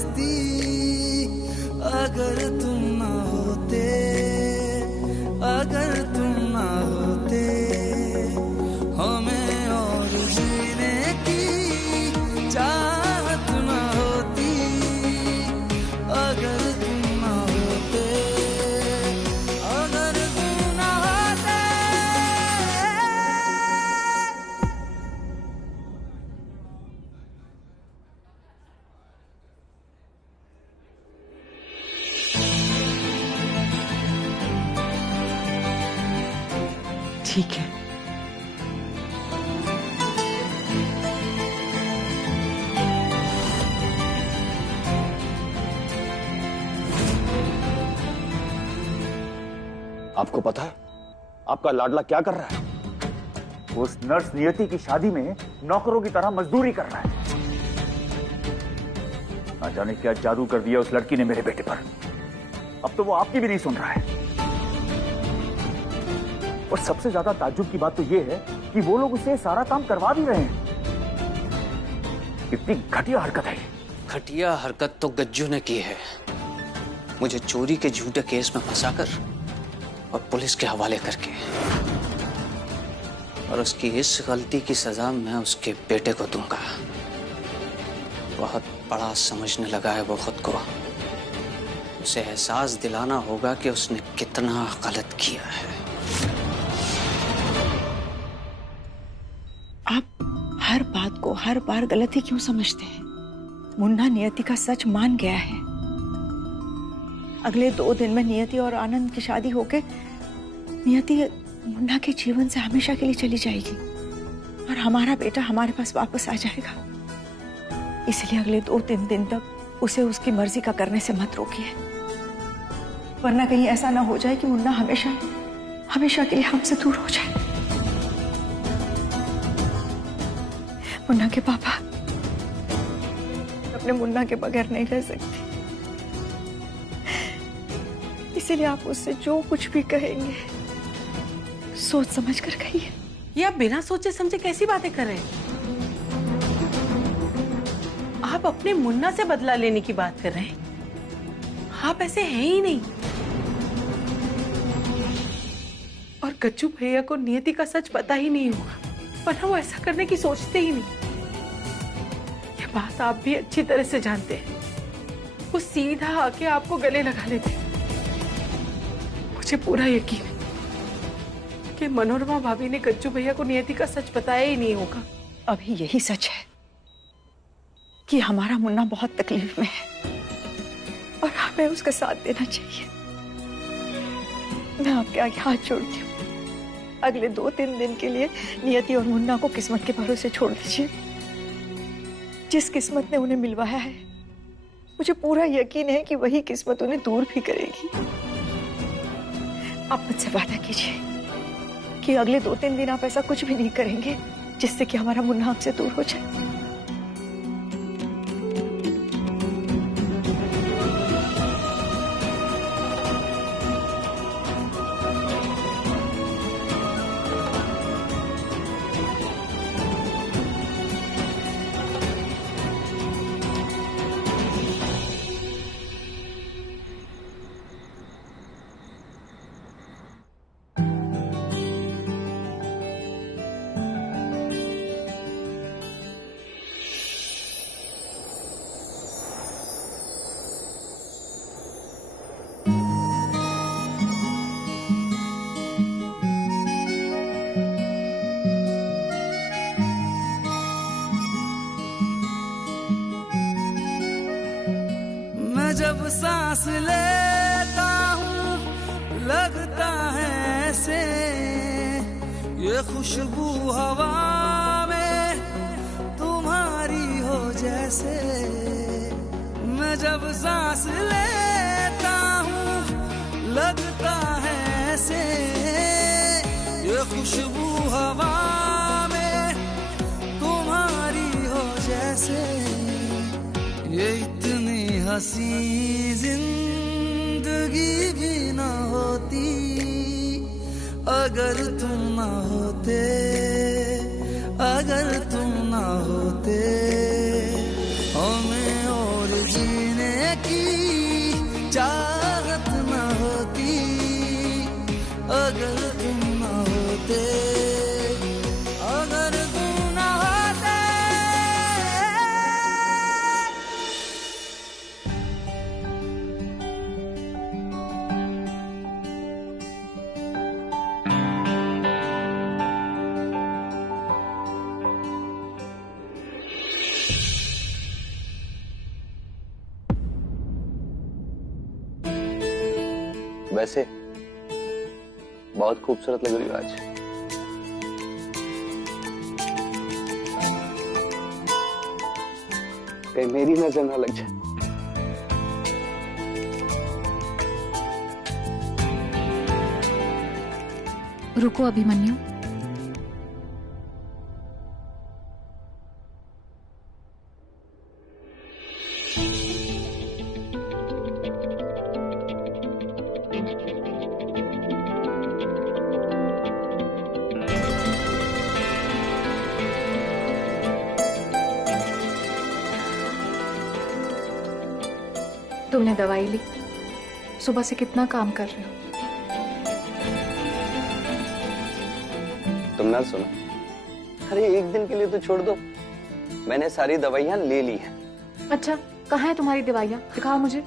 मस्ती, अगर तुम ना होते, अगर तुम ना होते, हमें और जीने की चाहत ना होती, अगर तुम ना होते, अगर तुम ना होते। ठीक है, आपको पता है आपका लाडला क्या कर रहा है? उस नर्स नियति की शादी में नौकरों की तरह मजदूरी कर रहा है। ना जाने क्या जादू कर दिया उस लड़की ने मेरे बेटे पर। अब तो वो आपकी भी नहीं सुन रहा है। और सबसे ज्यादा ताज्जुब की बात तो ये है कि वो लोग उससे सारा काम करवा भी रहे हैं। कितनी घटिया हरकत है। घटिया हरकत तो गज्जू ने की है, मुझे चोरी के झूठे केस में फंसाकर और पुलिस के हवाले करके। और उसकी इस गलती की सजा मैं उसके बेटे को दूंगा। बहुत बड़ा समझने लगा है वो खुद को। उसे एहसास दिलाना होगा कि उसने कितना गलत किया है। आप हर बात को हर बार गलत ही क्यों समझते हैं? मुन्ना नियति का सच मान गया है। अगले 2 दिन में नियति और आनंद की शादी होके नियति मुन्ना के जीवन से हमेशा के लिए चली जाएगी और हमारा बेटा हमारे पास वापस आ जाएगा। इसलिए अगले 2-3 दिन तक उसे उसकी मर्जी का करने से मत रोकिए, वरना कहीं ऐसा ना हो जाए कि मुन्ना हमेशा हमेशा के लिए हमसे दूर हो जाए। मुन्ना के पापा, अपने मुन्ना के बगैर नहीं रह सकती, इसीलिए आप उससे जो कुछ भी कहेंगे सोच समझ कर कहिए। ये आप बिना सोचे समझे कैसी बातें कर रहे हैं? आप अपने मुन्ना से बदला लेने की बात कर रहे हैं। आप ऐसे हैं ही नहीं। और गज्जू भैया को नियति का सच पता ही नहीं होगा, वरना वो ऐसा करने की सोचते ही नहीं। ये बात आप भी अच्छी तरह से जानते हैं। वो सीधा आके आपको गले लगा लेते। मुझे पूरा यकीन है कि मनोरमा भाभी ने गज्जू भैया को नियति का सच बताया ही नहीं होगा। अभी यही सच है कि हमारा मुन्ना बहुत तकलीफ में है और हमें उसका साथ देना चाहिए। मैं आपके आगे हाथ जोड़ती हूँ, अगले 2-3 दिन के लिए नियति और मुन्ना को किस्मत के भरोसे छोड़ दीजिए। जिस किस्मत ने उन्हें मिलवाया है, मुझे पूरा यकीन है कि वही किस्मत उन्हें दूर भी करेगी। आप मुझसे वादा कीजिए कि अगले 2-3 दिन आप ऐसा कुछ भी नहीं करेंगे जिससे कि हमारा मुन्ना हमसे दूर हो जाए। जब सांस लेता हूँ लगता है ऐसे ये खुशबू हवा में तुम्हारी हो जैसे। मैं जब सांस लेता हूँ लगता है ऐसे ये खुशबू हवा में तुम्हारी हो जैसे। ये इतनी हंसी जिंदगी भी न होती अगर तुम न होते, अगर तुम न होते। हमें और जीने वैसे बहुत खूबसूरत लग रही हो आज। कहीं मेरी नजर ना लग जाए। रुको अभिमन्यु, तुमने दवाई ली? सुबह से कितना काम कर रहे हो? तुम ना सुनो, अरे एक दिन के लिए तो छोड़ दो, मैंने सारी दवाइयां ले ली हैं। अच्छा, कहाँ है तुम्हारी दवाइयाँ? दिखाओ मुझे।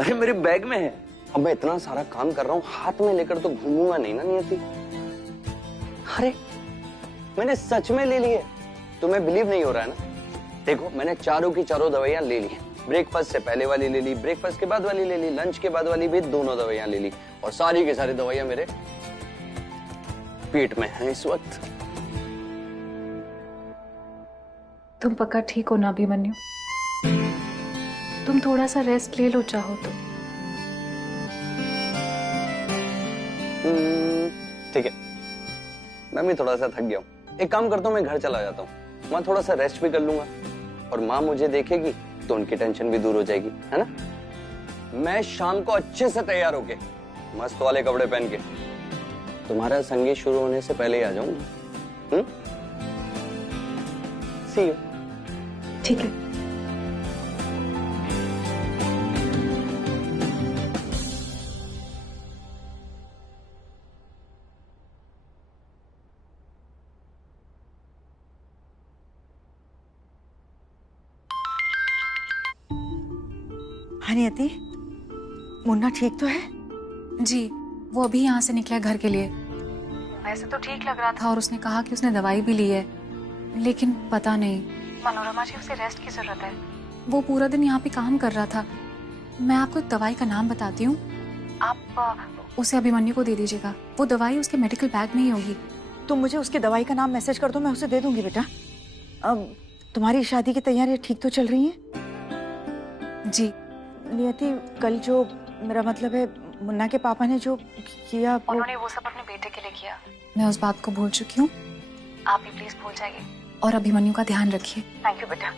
अरे मेरे बैग में है। अब मैं इतना सारा काम कर रहा हूँ, हाथ में लेकर तो घूमूंगा नहीं ना नियति। अरे मैंने सच में ले ली है, तुम्हें बिलीव नहीं हो रहा है ना? देखो मैंने चारों की चारों दवाइयां ले ली हैं। ब्रेकफास्ट से पहले वाली ले ली, ब्रेकफास्ट के बाद वाली ले ली, लंच के बाद वाली भी दोनों दवाइयां ले ली, और सारी की सारी दवाइयां मेरे पेट में हैं इस वक्त। तुम पक्का ठीक हो ना अभिमन्यु? तुम थोड़ा सा रेस्ट ले लो चाहो तो। ठीक है, मैं भी थोड़ा सा थक गया हूँ। एक काम करता हूँ, मैं घर चला जाता हूँ, वहां थोड़ा सा रेस्ट भी कर लूंगा, और माँ मुझे देखेगी तो उनकी टेंशन भी दूर हो जाएगी, है ना? मैं शाम को अच्छे से तैयार होके, मस्त वाले कपड़े पहन के तुम्हारा संगीत शुरू होने से पहले ही आ जाऊंगा। सी यू। ठीक है। हाँ नियति, मुन्ना ठीक तो है? जी, वो अभी यहाँ से निकला घर के लिए। वैसे तो ठीक लग रहा था और उसने कहा कि उसने दवाई भी ली है, लेकिन पता नहीं, मनोरमा जी उसे रेस्ट की जरूरत है। वो पूरा दिन यहाँ पे काम कर रहा था। मैं आपको एक दवाई का नाम बताती हूँ, आप उसे अभिमन्यु को दे दीजिएगा। वो दवाई उसके मेडिकल बैग में ही होगी। तुम मुझे उसकी दवाई का नाम मैसेज कर दो, मैं उसे दे दूंगी बेटा। अब तुम्हारी शादी की तैयारियां ठीक तो चल रही हैं? जी। नियति, कल जो, मेरा मतलब है मुन्ना के पापा ने जो किया, उन्होंने वो सब अपने बेटे के लिए किया। मैं उस बात को भूल चुकी हूँ, आप भी प्लीज भूल जाइए और अभिमन्यु का ध्यान रखिए। थैंक यू बेटा।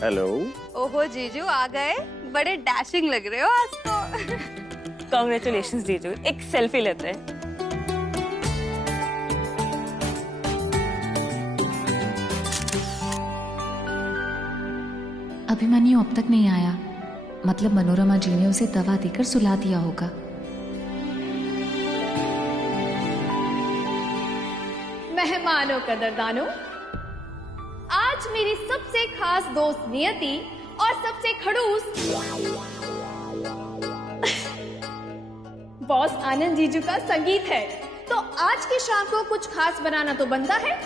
हेलो। ओहो जीजू आ गए, बड़े डैशिंग लग रहे हो आज तो। कांग्रेचुलेशंस जीजू, एक सेल्फी लेते हैं। अभिमन्यु अब तक नहीं आया, मतलब मनोरमा जी ने उसे दवा देकर सुला दिया होगा। मेहमानों कदरदानों, आज मेरी सबसे खास दोस्त नियति और सबसे खड़ूस बॉस आनंद जीजू का संगीत है, तो आज की शाम को कुछ खास बनाना तो बनता है।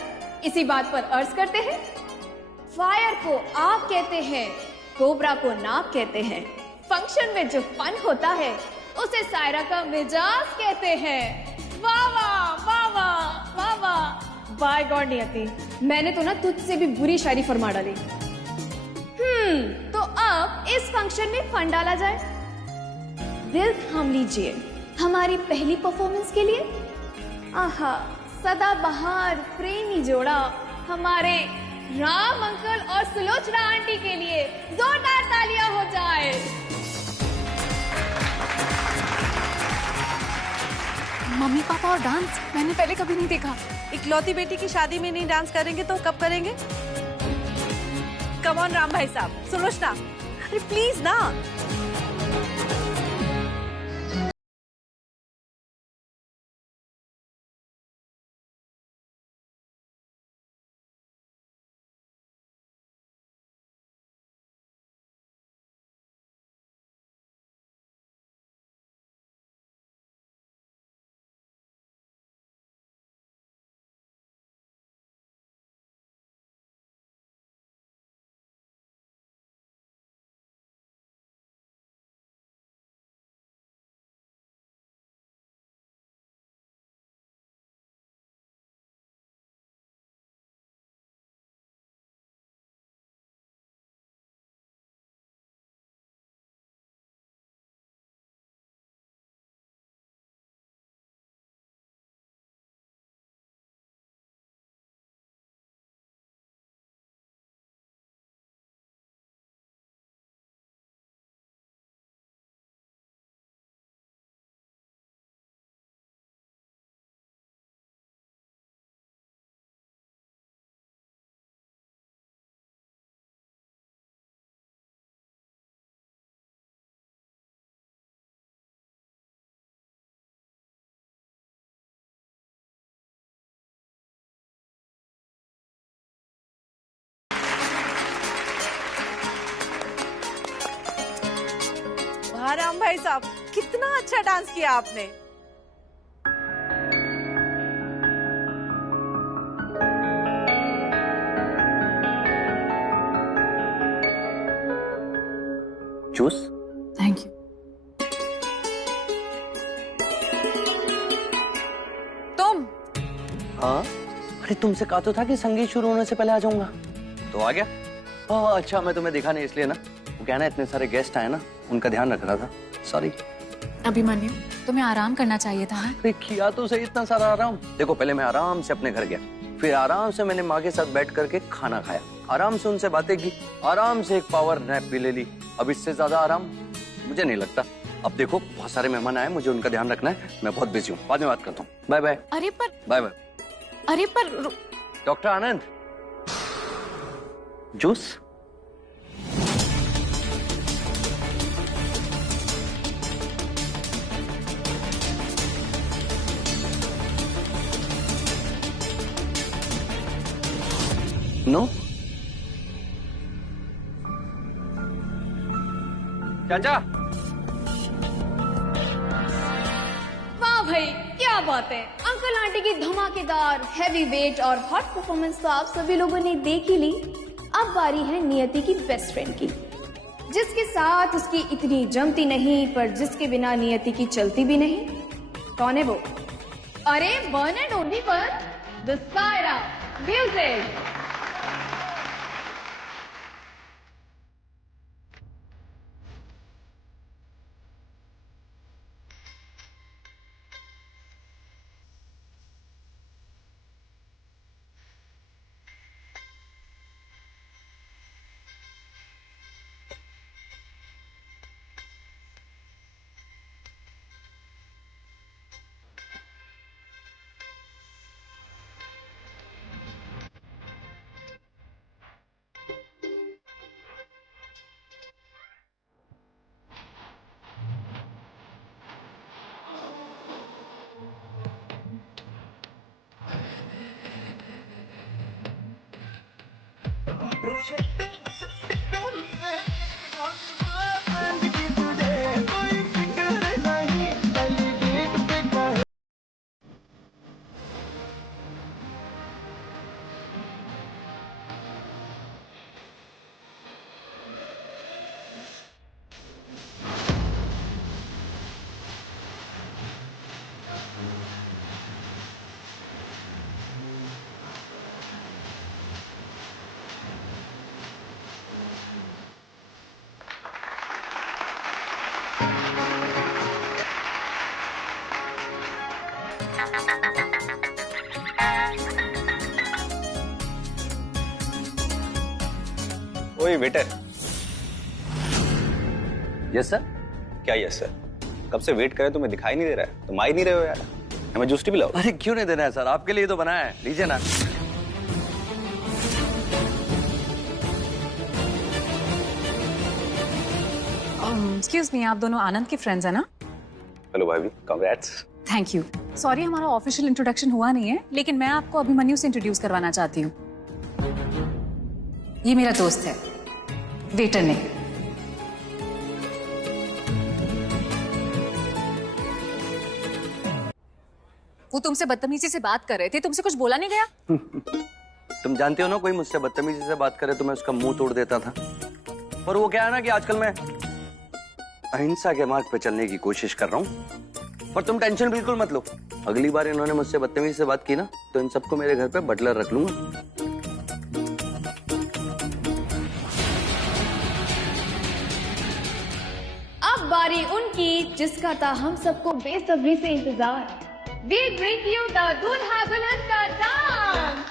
इसी बात पर अर्ज करते हैं। फायर को आग कहते हैं, कोबरा को नाक कहते हैं, फंक्शन में जो फन होता है उसे सायरा का मिजाज कहते हैं। वाह वाह वाह वाह वाह वाह। बाय गॉड नियति, मैंने तो ना तुझसे भी बुरी शायरी फरमा डाली। तो अब इस फंक्शन में फन डाला जाए। दिल थाम लीजिए हमारी पहली परफॉर्मेंस के लिए। आहा, सदाबहार प्रेमी जोड़ा हमारे राम अंकल और सुलोचना आंटी के लिए जोरदार तालियां हो जाए। मम्मी पापा और डांस मैंने पहले कभी नहीं देखा। इकलौती बेटी की शादी में नहीं डांस करेंगे तो कब करेंगे? कम ऑन राम भाई साहब, सुलोचना, अरे प्लीज ना। वाह राम भाई साहब, कितना अच्छा डांस किया आपने। जूस? Thank you. तुम? हाँ, अरे तुमसे कहा तो था कि संगीत शुरू होने से पहले आ जाऊंगा, तो आ गया। हाँ अच्छा, मैं तुम्हें दिखा नहीं इसलिए ना, वो क्या ना इतने सारे गेस्ट आए ना, उनका ध्यान रख रहा था, सॉरी। अभिमन्यु, तुम्हें आराम करना चाहिए था। अरे किया तो सही इतना सारा आराम। देखो पहले मैं आराम से अपने घर गया, फिर आराम से मैंने माँ के साथ बैठ करके खाना खाया, आराम से उनसे बातें की, आराम से एक पावर नैप भी ले ली। अब इससे ज्यादा आराम मुझे नहीं लगता। अब देखो बहुत सारे मेहमान आए, मुझे उनका ध्यान रखना है, मैं बहुत बिजी हूँ, बाद में बात करता हूँ। Bye bye. अरे पर बाय बाय। अरे पर डॉक्टर आनंद, जूस? नो? चाचा? वाह भाई, क्या बात है। अंकल आंटी की धमाकेदार, हैवी वेट और हॉट परफॉर्मेंस तो आप सभी लोगों ने देख ही ली। अब बारी है नियति की बेस्ट फ्रेंड की, जिसके साथ उसकी इतनी जमती नहीं पर जिसके बिना नियति की चलती भी नहीं। कौन है वो? अरे वन एंड ओनली पर द सायरा म्यूजिक। ओए वेटर। Yes sir. क्या यस सर? कब से वेट करे तुम्हें दिखाई नहीं दे रहा है? तुम आ ही नहीं रहे हो यार। मैं जूस टी पिलाऊं? अरे क्यों नहीं देना है सर, आपके लिए तो बनाया है, लीजिए ना। एक्सक्यूज मी, आप दोनों आनंद के फ्रेंड्स हैं ना? हेलो भाभी, कांग्रेट्स। Thank you. सॉरी हमारा ऑफिशियल इंट्रोडक्शन हुआ नहीं है, लेकिन मैं आपको अभिमन्यु से इंट्रोड्यूस करवाना चाहती हूँ। ये मेरा दोस्त है, वेटर ने। वो तुमसे बदतमीजी से बात कर रहे थे, तुमसे कुछ बोला नहीं गया? तुम जानते हो ना, कोई मुझसे बदतमीजी से बात करे तो मैं उसका मुंह तोड़ देता था। पर वो क्या है ना कि आजकल मैं अहिंसा के मार्ग पे चलने की कोशिश कर रहा हूँ। पर तुम टेंशन बिल्कुल मत लो, अगली बार इन्होंने मुझसे बदतमीजी से बात की ना तो इन सबको मेरे घर पे बटलर रख लूंगा। अब बारी उनकी जिसका था हम सबको बेसब्री से इंतजार। We bring you the दूल्हा दुल्हन का डांस।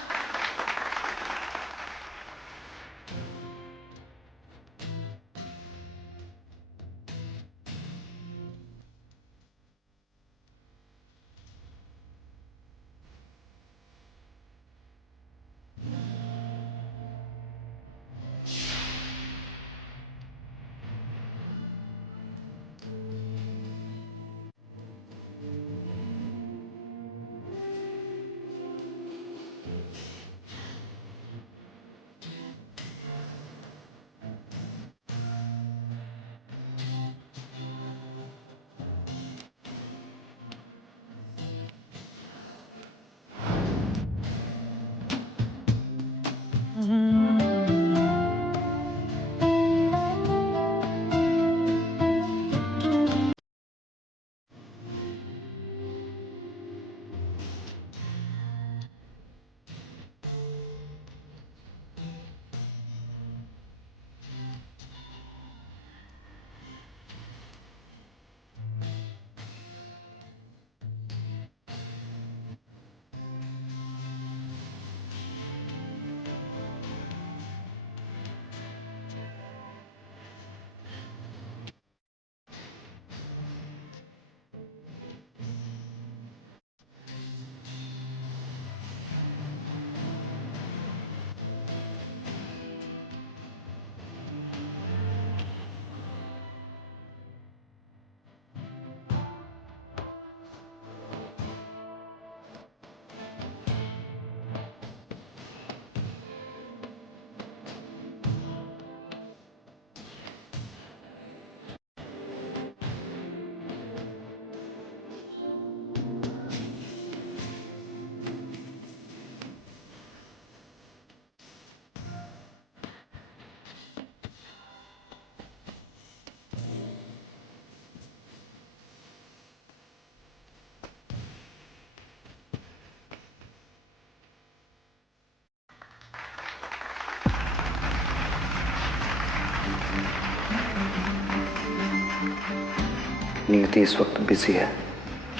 नियति इस वक्त बिजी है,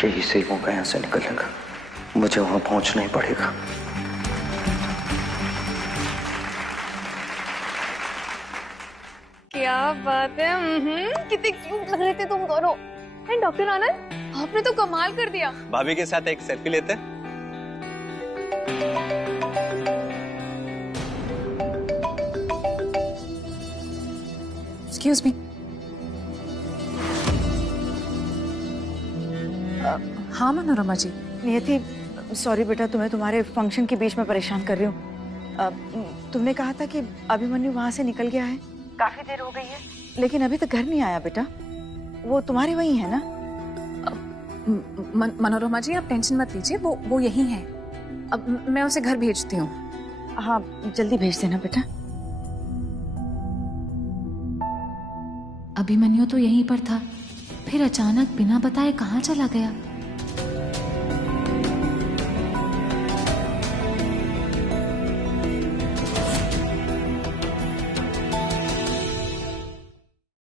यही सही मौका यहाँ से निकलने का, मुझे वहां पहुंचना ही पड़ेगा। क्या बात है, कितने क्यूट लग रहे थे तुम दोनों। डॉक्टर आनंद, आपने तो कमाल कर दिया। भाभी के साथ एक सेल्फी लेते। Excuse me. हाँ मनोरमा जी। नियति, सॉरी बेटा, तुम्हें तुम्हारे फंक्शन के बीच में परेशान कर रही हूँ। तुमने कहा था कि अभिमन्यु वहां से निकल गया है, काफी देर हो गई है, लेकिन अभी तक घर नहीं आया बेटा। वो तुम्हारे वहीं है ना? मनोरमा जी आप टेंशन मत लीजिए, वो यहीं है। अब मैं उसे घर भेजती हूँ। हाँ जल्दी भेज देना बेटा। अभिमन्यु तो यहीं पर था, फिर अचानक बिना बताए कहाँ चला गया?